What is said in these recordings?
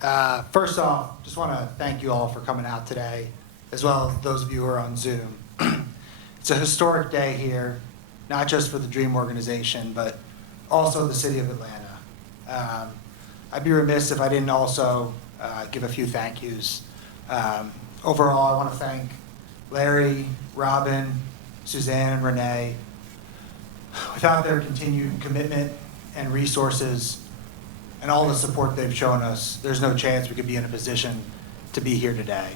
First off, just want to thank you all for coming out today, as well as those of you who are on Zoom. It's a historic day here, not just for the Dream organization, but also the city of Atlanta. I'd be remiss if I didn't also give a few thank yous. Overall, I want to thank Larry, Robin, Suzanne, and Renee. Without their continued commitment and resources and all the support they've shown us, there's no chance we could be in a position to be here today.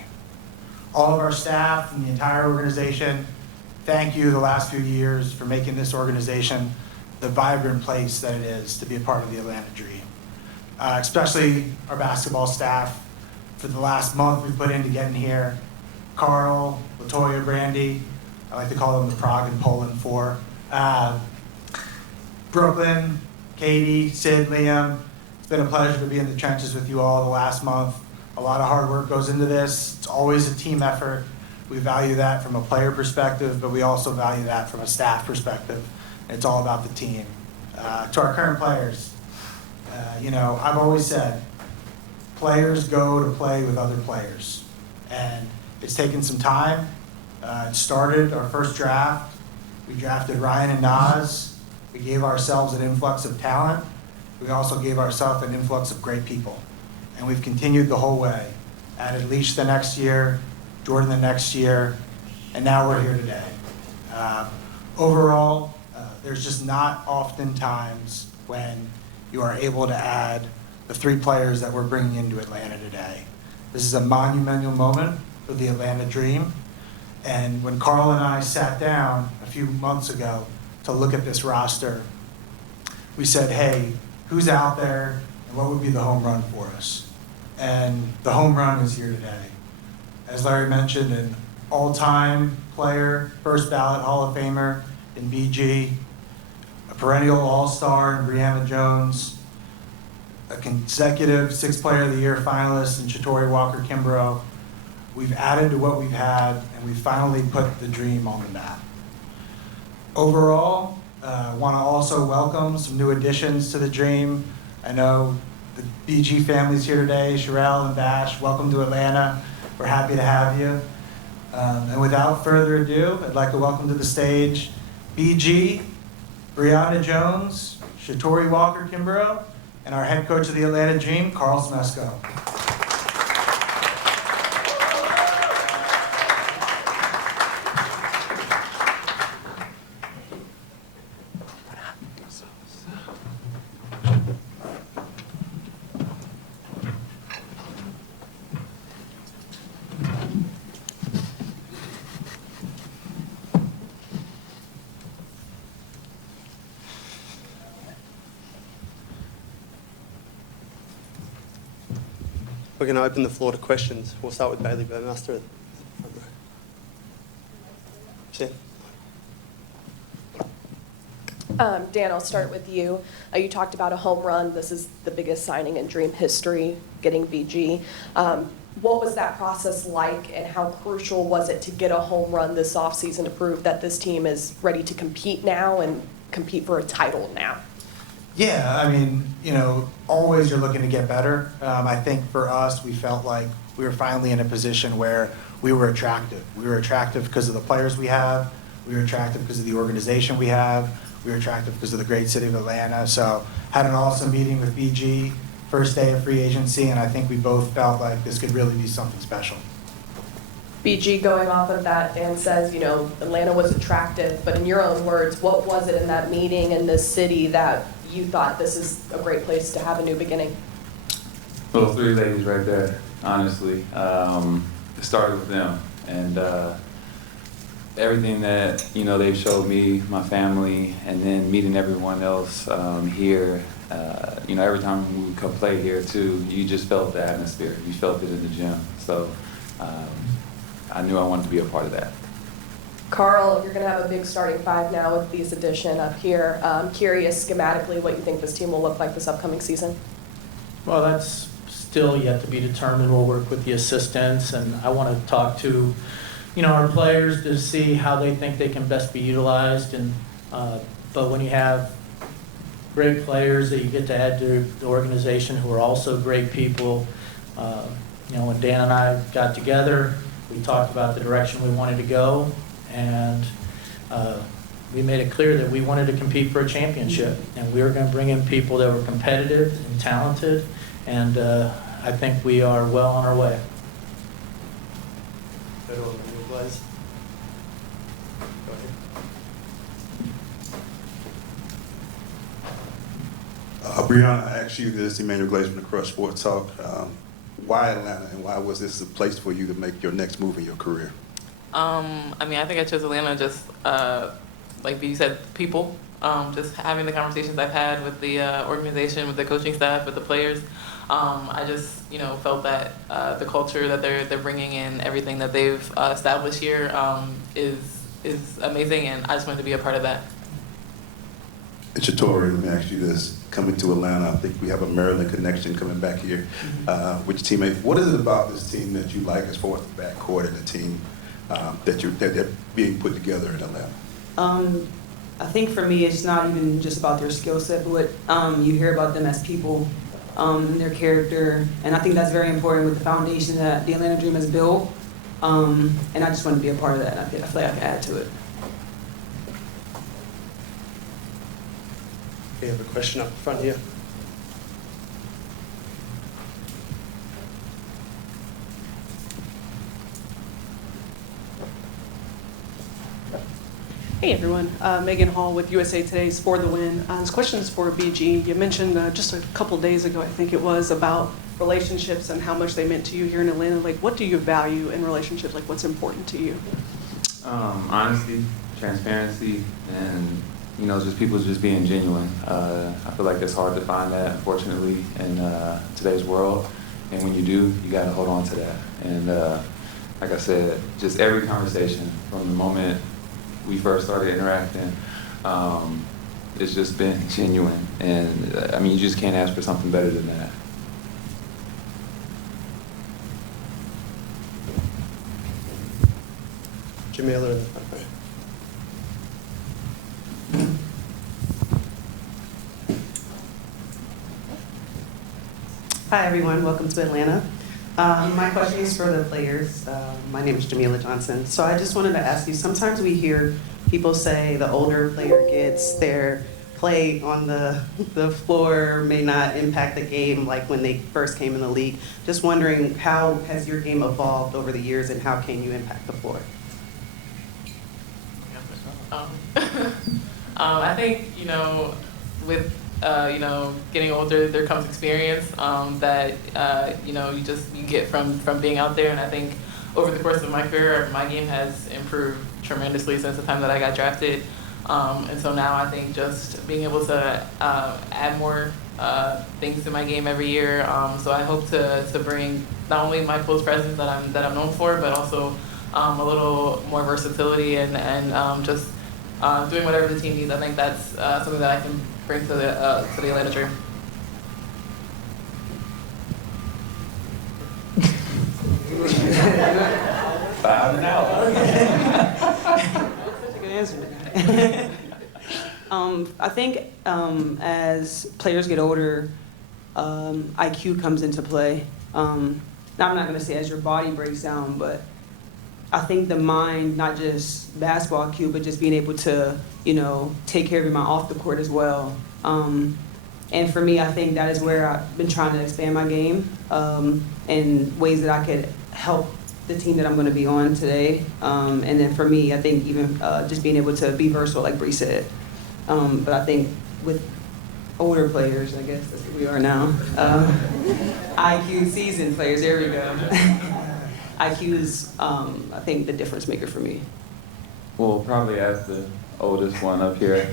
All of our staff and the entire organization, thank you the last few years for making this organization the vibrant place that it is to be a part of the Atlanta Dream. Especially our basketball staff for the last month we put into getting here. Carl, Latoya, Brandy, I like to call them the Prague and Poland Four. Brooklyn, Katie, Sid, Liam, it's been a pleasure to be in the trenches with you all the last month. A lot of hard work goes into this. It's always a team effort. We value that from a player perspective, but we also value that from a staff perspective. It's all about the team. To our current players, I've always said, players go to play with other players. And it's taken some time. It started our first draft. We drafted Ryan and Naz. We gave ourselves an influx of talent. We also gave ourselves an influx of great people. And we've continued the whole way. Added Leash the next year, Jordan the next year, and now we're here today. Overall, there's just not often times when you are able to add the three players that we're bringing into Atlanta today. This is a monumental moment for the Atlanta Dream. And when Carl and I sat down a few months ago to look at this roster, we said, hey, who's out there and what would be the home run for us? And the home run is here today. As Larry mentioned, an all-time player, first ballot Hall of Famer in BG, a perennial all-star in Breanna Jones, a consecutive Sixth Player of the Year finalist in Shatori Walker-Kimbrough. We've added to what we've had, and we finally put the Dream on the map. Overall, I want to also welcome some new additions to the Dream. I know the BG family's here today, Sherelle and Bash. Welcome to Atlanta. We're happy to have you. And without further ado, I'd like to welcome to the stage BG, Breanna Jones, Shatori Walker-Kimbrough, and our head coach of the Atlanta Dream, Carl Smesko. We're going to open the floor to questions. We'll start with Bailey Burmaster. Dan, I'll start with you. You talked about a home run. This is the biggest signing in Dream history, getting BG. What was that process like, and how crucial was it to get a home run this offseason to prove that this team is ready to compete now and compete for a title now? Yeah, I mean, always you're looking to get better. I think for us, we felt like we were finally in a position where we were attractive. We were attractive because of the players we have. We were attractive because of the organization we have. We were attractive because of the great city of Atlanta. So had an awesome meeting with BG, first day of free agency, and I think we both felt like this could really be something special. BG, going off of that, Dan says, Atlanta was attractive, but in your own words, what was it in that meeting in this city that you thought this is a great place to have a new beginning? Those three ladies right there, honestly. It started with them. And everything that, they've showed me, my family, and then meeting everyone else here, every time we would come play here too, you just felt the atmosphere. You felt it in the gym. So I knew I wanted to be a part of that. Carl, you're going to have a big starting five now with these addition up here. I'm curious schematically what you think this team will look like this upcoming season. Well, that's still yet to be determined. We'll work with the assistants, and I want to talk to, our players to see how they think they can best be utilized. And but when you have great players that you get to add to the organization who are also great people, When Dan and I got together, we talked about the direction we wanted to go, and we made it clear that we wanted to compete for a championship, and we were going to bring in people that were competitive and talented, and I think we are well on our way. Go to Emmanuel Glaze. Go ahead. Brianna, I asked you this, Emmanuel Glaze from the Crush Sports Talk. Why Atlanta, and why was this a place for you to make your next move in your career? I think I chose Atlanta just, like you said, people. Just having the conversations I've had with the organization, with the coaching staff, with the players. I just, felt that the culture that they're bringing in, everything that they've established here, is amazing, and I just wanted to be a part of that. And Shatori, let me ask you this. Coming to Atlanta, I think we have a Maryland connection coming back here with your teammate. What is it about this team that you like as far as the backcourt and the team that they're being put together in Atlanta? I think for me, it's not even just about their skill set, but what you hear about them as people, their character, and I think that's very important with the foundation that the Atlanta Dream has built. And I just want to be a part of that. I feel like I can add to it. We have a question up front here. Hey everyone, Megan Hall with USA Today's For the Win. This question is for BG. You mentioned just a couple days ago, I think it was, about relationships and how much they meant to you here in Atlanta. Like, what do you value in relationships? Like, what's important to you? Honesty, transparency, and just people just being genuine. I feel like it's hard to find that, unfortunately, in today's world. And when you do, you got to hold on to that. And like I said, just every conversation from the moment we first started interacting, it's just been genuine. And you just can't ask for something better than that. Jamila in the front row. Hi everyone, welcome to Atlanta. My question is for the players. My name is Jamila Johnson. So I just wanted to ask you, sometimes we hear people say the older player gets, their play on the floor may not impact the game like when they first came in the league. Just wondering, how has your game evolved over the years and how can you impact the floor? I think, with getting older, there comes experience that you get from being out there. And I think over the course of my career, my game has improved tremendously since the time that I got drafted. And so now I think just being able to add more things to my game every year. So I hope to bring not only my close presence that I'm known for, but also a little more versatility and just doing whatever the team needs. I think that's something that I can bring to the Atlanta Dream. Five and out. That's a good answer. I think as players get older, IQ comes into play. Now, I'm not going to say as your body breaks down, but I think the mind, not just basketball IQ, but just being able to, take care of your mind off the court as well. And for me, I think that is where I've been trying to expand my game in ways that I could help the team that I'm going to be on today. And then for me, I think even just being able to be versatile, like Bree said. But I think with older players, I guess that's what we are now. IQ seasoned players, there we go. IQ is, I think, the difference maker for me. Well, probably as the oldest one up here,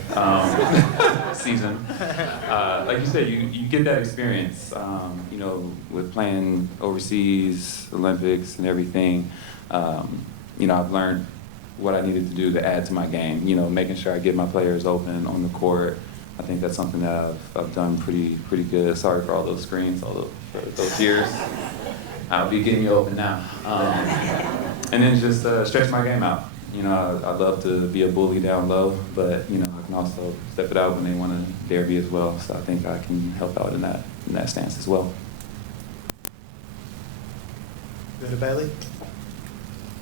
season. Like you said, you get that experience, with playing overseas, Olympics and everything. I've learned what I needed to do to add to my game, making sure I get my players open on the court. I think that's something that I've done pretty good. Sorry for all those screens, all those years. I'll be getting you open now. And then just stretch my game out. I love to be a bully down low, but I can also step it out when they want to dare be as well. So I think I can help out in that stance as well. Go to Bailey.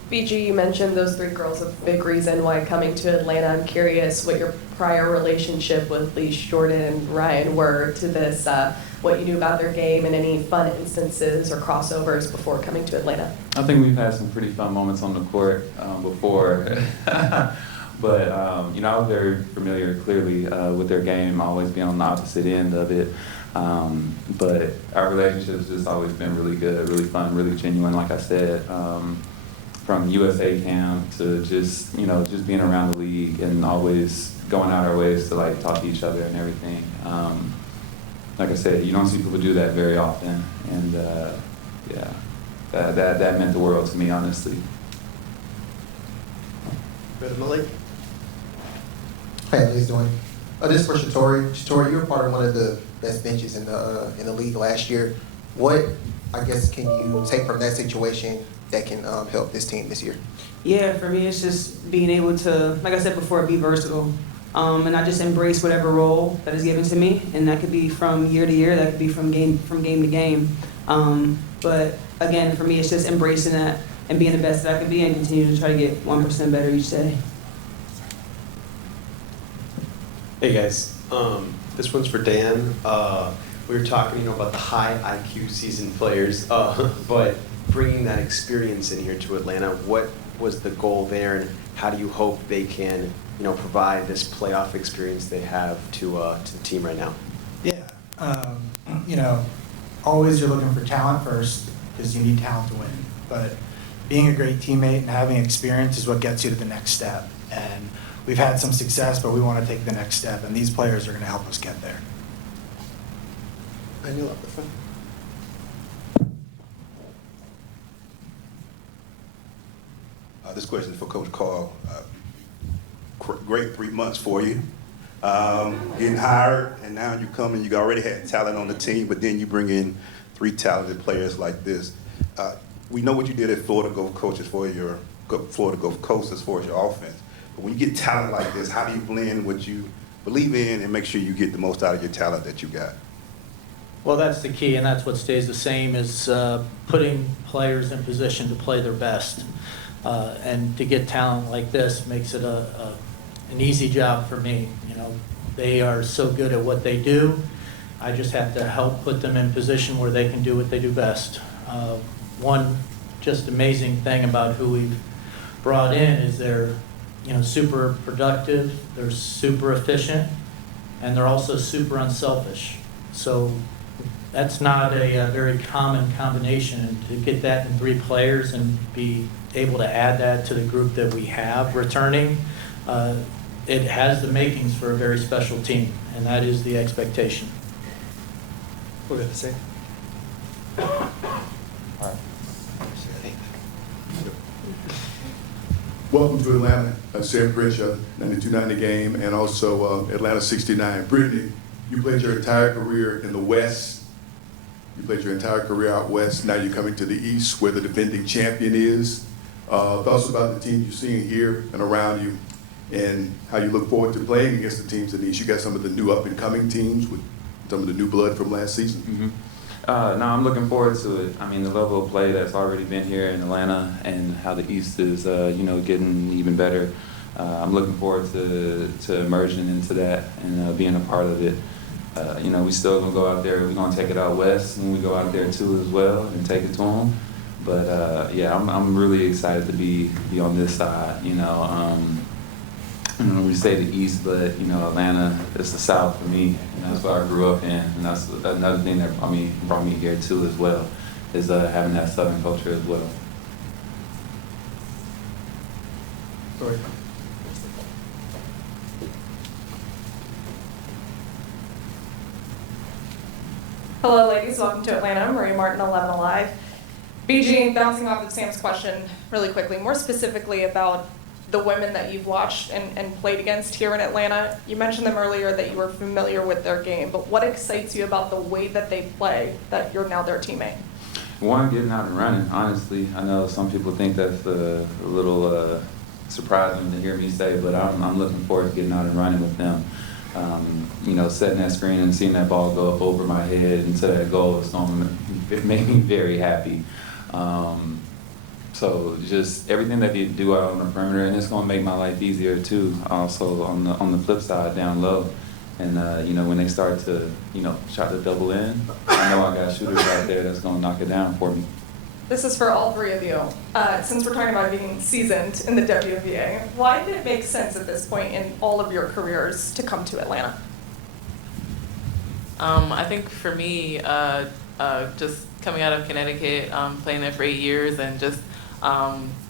BG, you mentioned those three girls, a big reason why coming to Atlanta. I'm curious what your prior relationship with Leash, Jordan, and Ryan were to this, what you knew about their game, and any fun instances or crossovers before coming to Atlanta. I think we've had some pretty fun moments on the court before. But, I was very familiar, clearly, with their game, always being on the opposite end of it. But our relationship's just always been really good, really fun, really genuine, like I said. From USA camp to just being around the league and always going out our ways to like talk to each other and everything. Like I said, you don't see people do that very often, and that meant the world to me, honestly. Go to Malik. Hey, how you doing? This is for Shatori. Shatori, you were part of one of the best benches in the league last year. What, I guess, can you take from that situation that can help this team this year? Yeah, for me, it's just being able to, like I said before, be versatile. And I just embrace whatever role that is given to me. And that could be from year to year, that could be from game to game. But again, for me, it's just embracing that and being the best that I can be and continue to try to get 1% better each day. Hey guys, this one's for Dan. We were talking, about the high IQ seasoned players, but bringing that experience in here to Atlanta, what was the goal there, and how do you hope they can, provide this playoff experience they have to the team right now? Yeah, always you're looking for talent first because you need talent to win. But being a great teammate and having experience is what gets you to the next step. And we've had some success, but we want to take the next step, and these players are going to help us get there. Daniel up the front. This question is for Coach Carl. Great 3 months for you. Getting hired, and now you come and you already had talent on the team, but then you bring in 3 talented players like this. We know what you did at Florida Gulf Coast as far as your offense. But when you get talent like this, how do you blend what you believe in and make sure you get the most out of your talent that you got? Well, that's the key, and that's what stays the same, is putting players in position to play their best. And to get talent like this makes it an easy job for me. They are so good at what they do. I just have to help put them in position where they can do what they do best. One just amazing thing about who we've brought in is they're super productive, they're super efficient, and they're also super unselfish. So that's not a very common combination. And to get that in 3 players and be able to add that to the group that we have returning, it has the makings for a very special team, and that is the expectation. What do you have to say? Welcome to Atlanta. Sam Pritchard, 92-90 game, and also Atlanta 69. Brittany, you played your entire career in the West. You played your entire career out West. Now you're coming to the East, where the defending champion is. Thoughts about the teams you're seeing here and around you, and how you look forward to playing against the teams in the East. You got some of the new up-and-coming teams with some of the new blood from last season. Mm-hmm. No, I'm looking forward to it. I mean, the level of play that's already been here in Atlanta and how the East is, getting even better. I'm looking forward to emerging into that and being a part of it. We still gonna go out there. We're gonna take it out West when we go out there too as well and take it to them. But I'm really excited to be on this side. We say the East, but Atlanta is the South for me, and that's what I grew up in, and that's another thing that brought me here too as well, is having that Southern culture as well. Sorry. Hello, ladies. Welcome to Atlanta. Maria Martin, 11 Alive. BG, bouncing off of Sam's question really quickly, more specifically about the women that you've watched and played against here in Atlanta. You mentioned them earlier that you were familiar with their game, but what excites you about the way that they play that you're now their teammate? One, getting out and running, honestly. I know some people think that's a little surprising to hear me say, but I'm looking forward to getting out and running with them. Setting that screen and seeing that ball go up over my head into that goal is something that made me very happy. So just everything that they do out on the perimeter, and it's going to make my life easier too. Also on the flip side, down low, and you know, when they start to, you know, try to double in, I know I got shooters out there that's going to knock it down for me. This is for all three of you. Since we're talking about being seasoned in the WNBA, why did it make sense at this point in all of your careers to come to Atlanta? I think for me, just coming out of Connecticut, playing there for 8 years, and just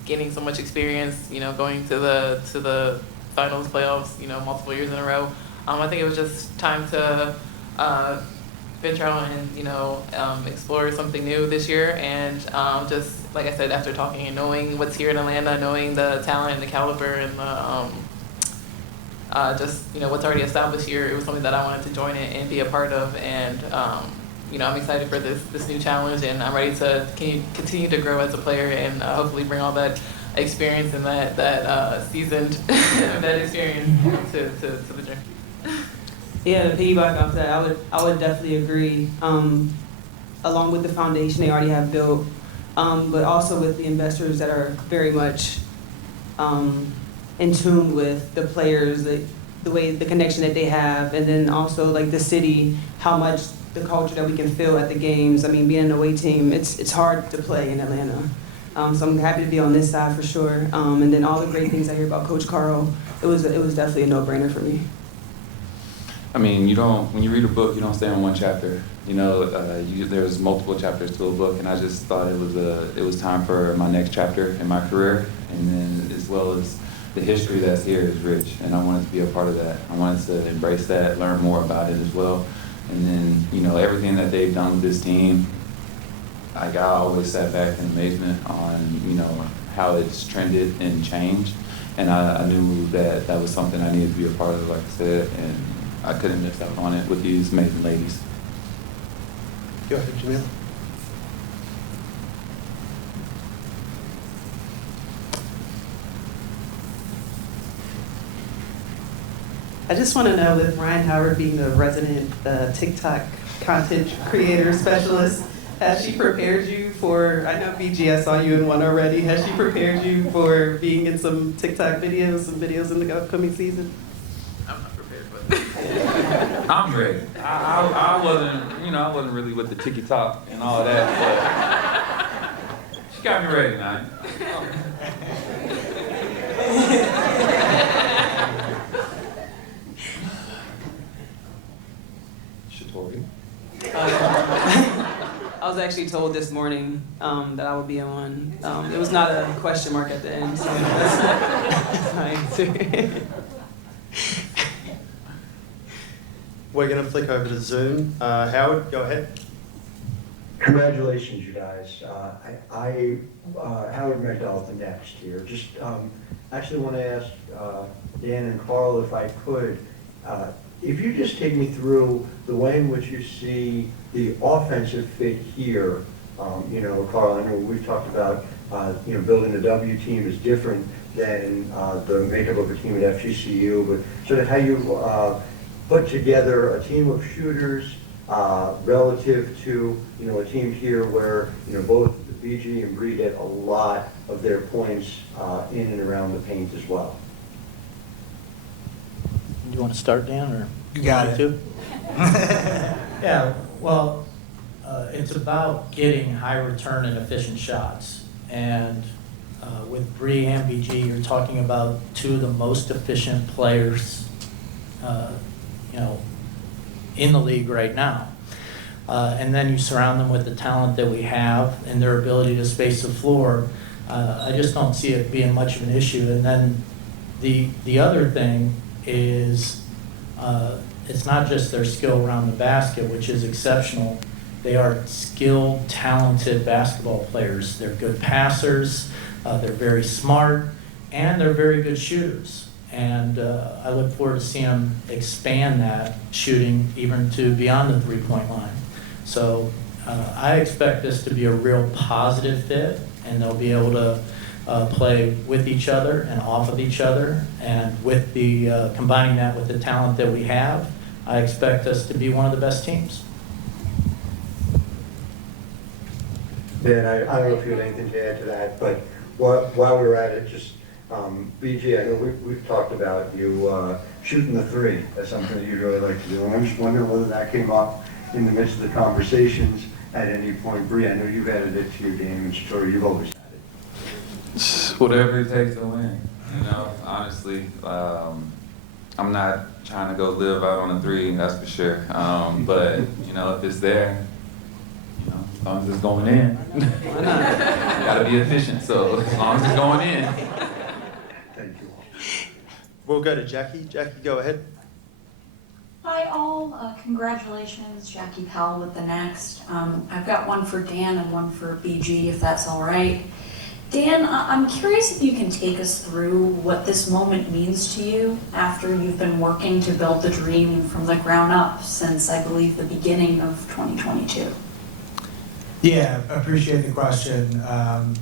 gaining so much experience, you know, going to the finals, playoffs, you know, multiple years in a row. I think it was just time to venture out and, you know, explore something new this year. And just like I said, after talking and knowing what's here in Atlanta, knowing the talent and the caliber and the just, you know, what's already established here, it was something that I wanted to join it and be a part of. And you know, I'm excited for this new challenge, and I'm ready to continue to grow as a player, and hopefully bring all that experience and that seasoned that experience to the gym. Yeah, to piggyback off that, I would definitely agree. Along with the foundation they already have built, but also with the investors that are very much in tune with the players, the way, the connection that they have, and then also like the city, how much the culture that we can feel at the games. I mean, being an away team, it's hard to play in Atlanta. So I'm happy to be on this side for sure. And then all the great things I hear about Coach Carl, it was definitely a no-brainer for me. I mean, when you read a book, you don't stay on one chapter. You know, there's multiple chapters to a book, and I just thought it was time for my next chapter in my career, and then as well as the history that's here is rich, and I wanted to be a part of that. I wanted to embrace that, learn more about it as well, and then, you know, everything that they've done with this team, like, I always sat back in amazement on, you know, how it's trended and changed, and I knew that was something I needed to be a part of, like I said, and I couldn't miss out on it with these amazing ladies. Go ahead, Jamila. I just want to know, with Ryan Howard being the resident TikTok content creator specialist, has she prepared you for, I know BG, I saw you in one already, has she prepared you for being in some TikTok videos, some videos in the upcoming season? I'm not prepared, but I'm ready. I wasn't, you know, I wasn't really with the TikTok and all that, but she got me ready now. Shatori. I was actually told this morning that I would be on. It was not a question mark at the end, so that's my answer. We're going to flick over to Zoom. Howard, go ahead. Congratulations, you guys. Howard McDowell next here. Just actually want to ask Dan and Carl, if I could, if you just take me through the way in which you see the offensive fit here. You know, Carl, I know we've talked about, you know, building a W team is different than the makeup of a team at FGCU, but sort of how you put together a team of shooters relative to, you know, a team here where, you know, both BG and Bree get a lot of their points in and around the paint as well. Do you want to start, Dan, or? You got it. To? Yeah, well, it's about getting high return and efficient shots. And with Bree and BG, you're talking about two of the most efficient players, you know, in the league right now. And then you surround them with the talent that we have and their ability to space the floor. I just don't see it being much of an issue. And then the other thing is, it's not just their skill around the basket, which is exceptional. They are skilled, talented basketball players. They're good passers, they're very smart, and they're very good shooters. And I look forward to seeing them expand that shooting even to beyond the three-point line. So I expect this to be a real positive fit, and they'll be able to play with each other and off of each other. And with the combining that with the talent that we have, I expect us to be one of the best teams. Dan, I don't know if you had anything to add to that, but while we're at it, just, BG, I know we've talked about you shooting the three. That's something that you'd really like to do. And I'm just wondering whether that came up in the midst of the conversations at any point. Bree, I know you've added it to your game, and Shatori, you've always had it. Whatever it takes to win, you know, honestly. I'm not trying to go live out on a three, that's for sure. But, you know, if it's there, you know, as long as it's going in. Why not? Gotta be efficient, so as long as it's going in. Thank you. We'll go to Jackie. Jackie, go ahead. Hi all, congratulations, Jackie Powell with the Next. I've got one for Dan and one for BG, if that's all right. Dan, I'm curious if you can take us through what this moment means to you after you've been working to build the dream from the ground up since, I believe, the beginning of 2022. Yeah, appreciate the question.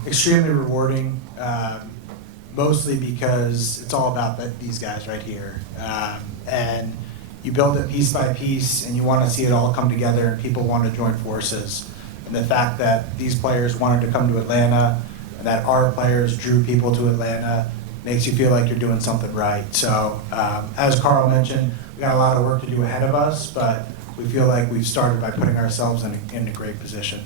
Extremely rewarding, mostly because it's all about these guys right here. And you build it piece by piece, and you want to see it all come together, and people want to join forces. And the fact that these players wanted to come to Atlanta, and that our players drew people to Atlanta, makes you feel like you're doing something right. So, as Carl mentioned, we got a lot of work to do ahead of us, but we feel like we've started by putting ourselves in a great position.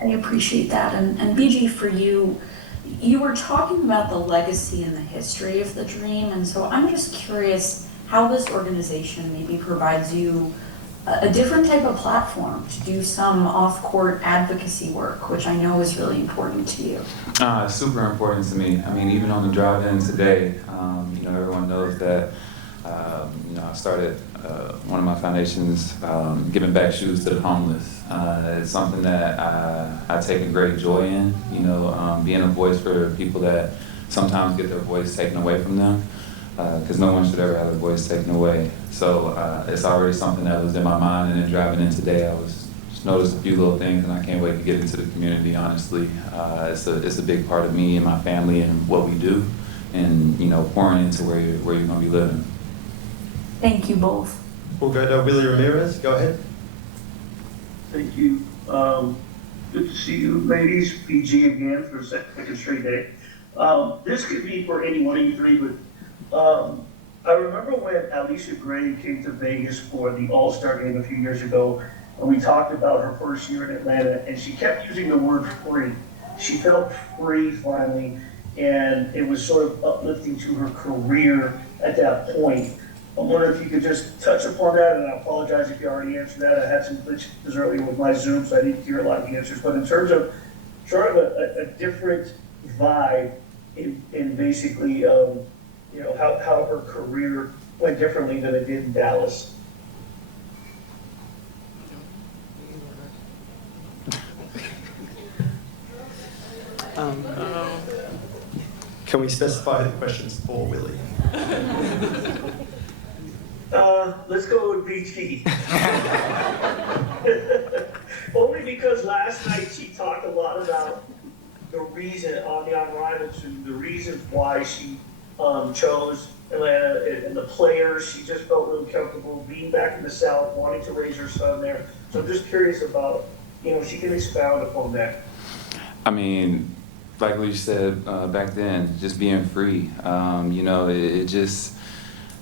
I appreciate that. And BG, for you, you were talking about the legacy and the history of the dream, and so I'm just curious how this organization maybe provides you a different type of platform to do some off-court advocacy work, which I know is really important to you. It's super important to me. I mean, even on the drive-in today, you know, everyone knows that, you know, I started one of my foundations, giving back shoes to the homeless. It's something that I take a great joy in, you know, being a voice for people that sometimes get their voice taken away from them, because no one should ever have their voice taken away. So it's already something that was in my mind, and then driving in today, I was just noticed a few little things, and I can't wait to get into the community, honestly. It's a big part of me and my family and what we do, and, you know, pouring into where you're going to be living. Thank you both. We'll go to Willie Ramirez. Go ahead. Thank you. Good to see you, ladies. PG again for a second straight day. This could be for any one of you three, but I remember when Alicia Gray came to Vegas for the All-Star game a few years ago, and we talked about her first year in Atlanta, and she kept using the word free. She felt free finally, and it was sort of uplifting to her career at that point. I'm wondering if you could just touch upon that, and I apologize if you already answered that. I had some glitches earlier with my Zoom, so I didn't hear a lot of the answers. But in terms of sort of a different vibe in basically, you know, how her career went differently than it did in Dallas. Can we specify the questions for Willie? Let's go with BT. Only because last night she talked a lot about the reason on the Unrivaled, the reasons why she chose Atlanta and the players. She just felt really comfortable being back in the South, wanting to raise her son there. So I'm just curious about, you know, if she can expound upon that. I mean, like we said back then, just being free. You know, it just,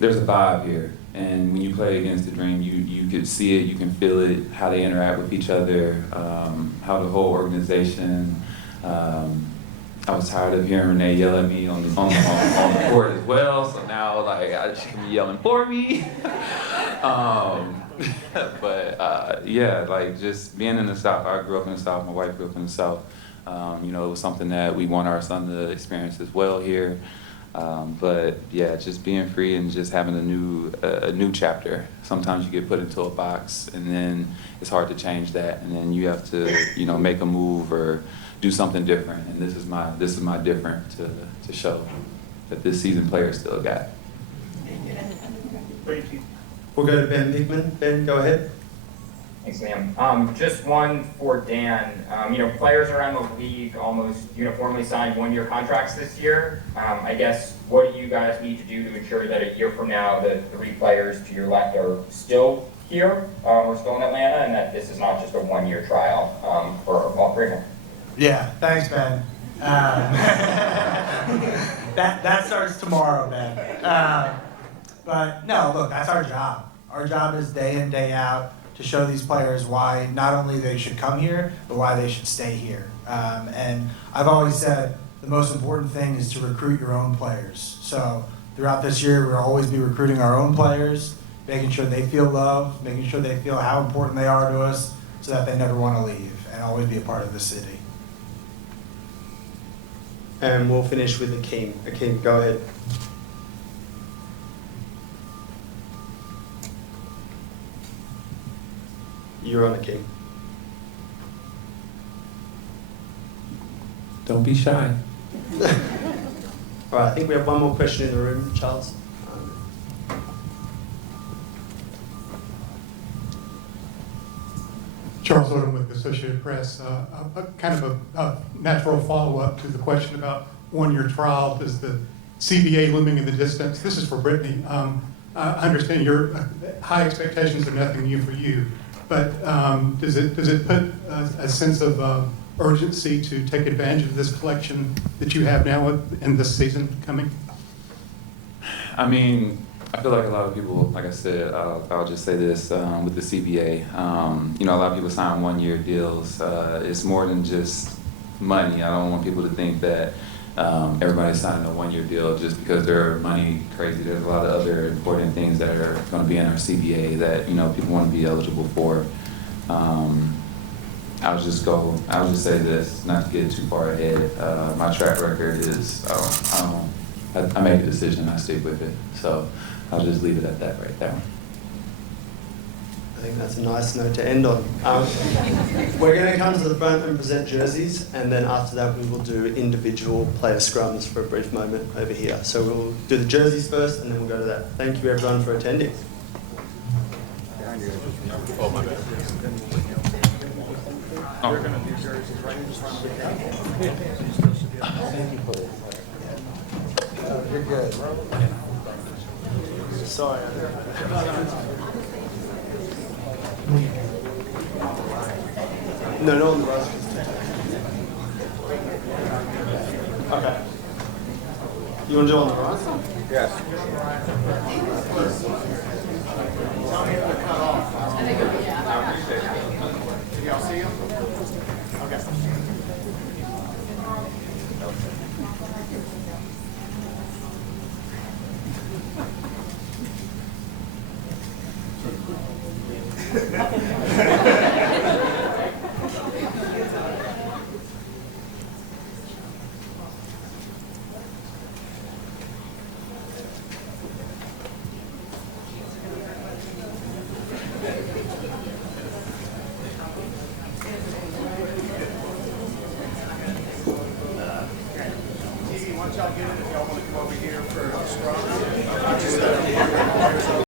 there's a vibe here. And when you play against the Dream, you can see it, you can feel it, how they interact with each other, how the whole organization. I was tired of hearing Renee yell at me on the court as well, so now like she can be yelling for me. But yeah, like just being in the South. I grew up in the South. My wife grew up in the South. You know, it was something that we want our son to experience as well here. But yeah, just being free and just having a new chapter. Sometimes you get put into a box, and then it's hard to change that, and then you have to, you know, make a move or do something different. And this is my different to show that this seasoned player still got. Thank you. We'll go to Ben Hickman. Ben, go ahead. Thanks, ma'am. Just one for Dan. You know, players around the league almost uniformly signed one-year contracts this year. I guess, what do you guys need to do to ensure that a year from now the three players to your left are still here, or still in Atlanta, and that this is not just a one-year trial for all three of them? Yeah, thanks, Ben. That starts tomorrow, man. But no, look, that's our job. Our job is day in, day out to show these players why not only they should come here, but why they should stay here. And I've always said the most important thing is to recruit your own players. So throughout this year, we'll always be recruiting our own players, making sure they feel loved, making sure they feel how important they are to us so that they never want to leave and always be a part of the city. And we'll finish with Akeem. Akeem, go ahead. You're on, Akeem. Don't be shy. All right, I think we have one more question in the room, Charles. Charles Odom with the Associated Press. Kind of a natural follow-up to the question about one-year trial. Does the CBA looming in the distance? This is for Brittany. I understand your high expectations are nothing new for you, but does it put a sense of urgency to take advantage of this collection that you have now in this season coming? I mean, I feel like a lot of people, like I said, I'll just say this with the CBA. You know, a lot of people sign one-year deals. It's more than just money. I don't want people to think that everybody's signing a one-year deal just because they're money crazy. There's a lot of other important things that are going to be in our CBA that, you know, people want to be eligible for. I'll just say this, not to get too far ahead. My track record is, I make a decision, I stick with it. So I'll just leave it at that right there. I think that's a nice note to end on. We're going to come to the front and present jerseys, and then after that we will do individual player scrums for a brief moment over here. So we'll do the jerseys first, and then we'll go to that. Thank you everyone for attending. Oh, my bad. We're going to do jerseys right in front of the Thank you for it. You're good. Sorry. No on the right. Okay. You want to do on the right? Yes. Tell me to cut off. Can y'all see him? Okay. Once y'all get it, if y'all want to come over here for a scrum,